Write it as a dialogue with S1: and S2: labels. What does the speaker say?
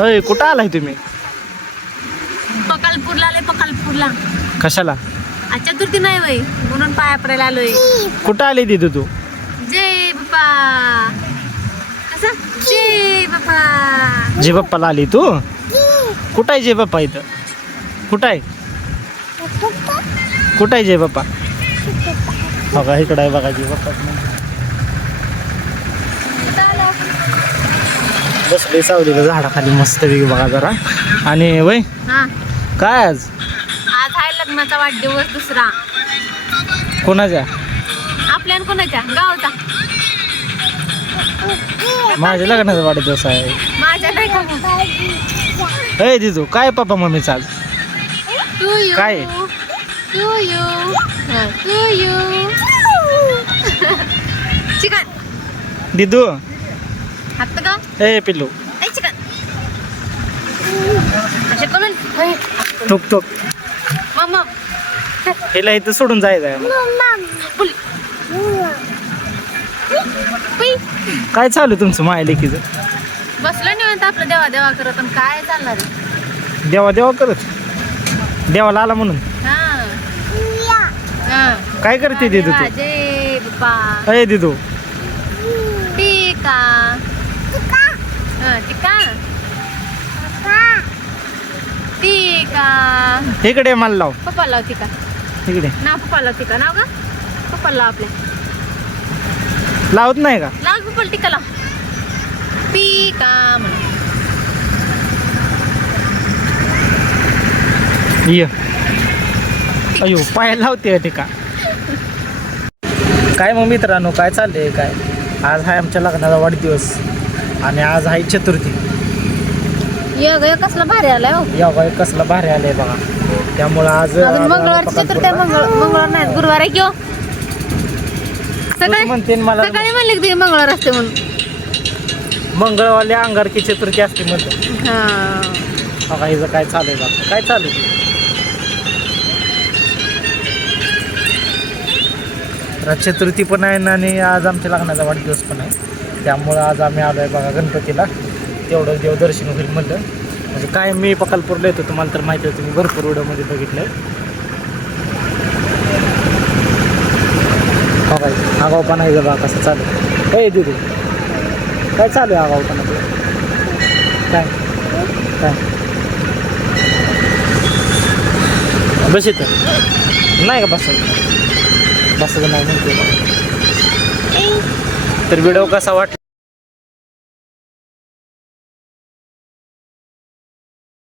S1: होय कुठं आलाय तुम्ही?
S2: पकालपूरला आलोय पकालपूरला.
S1: कशाला?
S2: आज चतुर्थी नाही वय म्हणून पाया पडायला आलोय.
S1: कुठं आली तिथं तू?
S2: जय बाप्पा. कसा? जय बाप्पा.
S1: जे बाप्पाला आली तू? कुठं आहे जे बाप्पा इथं? कुठं आहे? कुठं आहे जे बाप्पा? बघा इकडं आहे बघा जे बाप्पा. बसले सावलीला झाडाखाली मस्त वेगळी बघा जरा. आणि वय
S2: हा.
S1: काय आज?
S2: आज आहे लग्नाचा वाढदिवस दुसरा.
S1: कोणाच्या
S2: आपल्या आणि कोणाच्या? गावचा.
S1: माझ्या लग्नाचा वाढदिवस आहे.
S2: माझ्या नाही का?
S1: काय पप्पा मम्मीचा आज?
S2: To you.
S1: काय?
S2: To you. To you. Chicken.
S1: दिदू?
S2: हात का
S1: ए पिल्लू
S2: असे करून
S1: टोक टोक
S2: मम्मा
S1: हिला इथं सोडून जायचं. काय चालू आहे तुमचं माया लेकीचं
S2: बसलो निवांत आपलं देवा देवा करत आणि काय चालणार?
S1: देवा देवा करत देवाला आला म्हणून
S2: हा हा.
S1: काय करते दिदू तू अय दिदू
S2: टीका हा, टीका. टीका.
S1: इकडे मला लाव.
S2: पप्पा लाव टीका.
S1: इकडे.
S2: नाव पप्पा लाव टीका. नाव का? पप्पा लाव आपल्या
S1: लावत नाही का?
S2: लाव पप्पा टीका लाव टीका म्हण.
S1: ये. अयो पाय लावते ते का काय मग मित्रांनो काय चाललंय काय? आज आहे आमच्या लग्नाचा वाढदिवस. आणि आज आहे चतुर्थी.
S2: ये ग कसला भारी आलाय हो.
S1: बाई कसला भारी आलंय बघा. त्यामुळं आज
S2: अजून मंगळवारची चतुर्थी आहे, मंगळ मंगळवार नाही गुरुवार आहे किंवा सकाळी
S1: म्हणते मला
S2: सकाळी म्हणले की मंगळवार असते म्हणून.
S1: मंगळवारी अंगारकी चतुर्थी असते म्हणलं
S2: हा.
S1: बघा हिचं काय चालू आहे बघा. काय चालू आहे? तर चतुर्थी पण आहे आणि आज आमच्या लग्नाचा वाढदिवस पण आहे. त्यामुळं आज आम्ही आलो आहे बघा गणपतीला. तेवढं देवदर्शन होईल म्हटलं म्हणजे काय मी पकालपूरला येतो तुम्हाला तर माहिती आहे तुम्ही भरपूर व्हिडिओमध्ये बघितलं आहे बघा आगावपणा आहे बघा कसं चालू आहे ए दिदी काय चालू आहे आगावपणा ते काय? काय? बस इथं. नाही का बसायचं? बसायचं नाही म्हणते तर व्हिडिओ कसा वाटला?